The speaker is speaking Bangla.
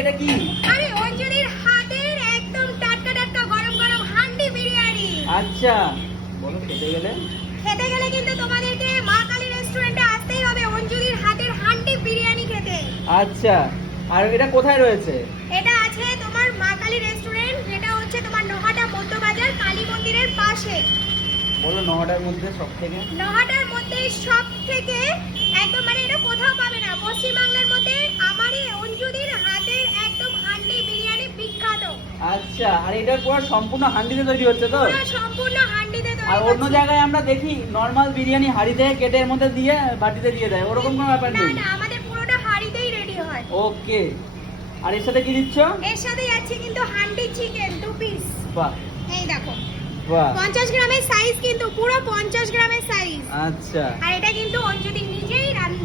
এটা কি? আরে অঞ্জলির হাতের একদম টাটকা টাটকা গরম গরম হান্ডি বিরিয়ানি। আচ্ছা বলো, খেতে গেলে কিন্তু তোমাদেরকে মা কালী রেস্টুরেন্টে আসতেই হবে অঞ্জলির হাতের হান্ডি বিরিয়ানি খেতে। আচ্ছা, আর এটা কোথায় রয়েছে? এটা আছে তোমার মা কালী রেস্টুরেন্ট, যেটা হচ্ছে তোমার নহাটা মধ্যবাজার কালী মন্দিরের পাশে। বলো নহাটার মধ্যে সব থেকে? নহাটার মধ্যে সব থেকে একদম মানে এটা কোথাও পাবে না পশ্চিমবাংলার মধ্যে, আমারই অঞ্জলির হাতের একদম হান্ডি বিরিয়ানি বিখ্যাত। আচ্ছা, আর এটা পুরো সম্পূর্ণ হান্ডিতে তৈরি হচ্ছে তো? পুরো সম্পূর্ণ হান্ডিতে তৈরি। আর অন্য জায়গায় আমরা দেখি নরমাল বিরিয়ানি হাঁড়িতে কেটে এর মধ্যে দিয়ে বাটিতে দিয়ে দেয়, ওরকম কোনো ব্যাপার না নেই? না, আমাদের পুরোটা হাঁড়িতেই রেডি হয়। ওকে, আর এর সাথে কি দিচ্ছ? এর সাথে যাচ্ছে কিন্তু হান্ডি চিকেন 2 পিস। বাহ এই দেখো, বাহ, 50 গ্রামের সাইজ, কিন্তু পুরো 50 গ্রামের সাইজ। আচ্ছা আর এটা কিন্তু অঞ্জলি নিজেই রান্না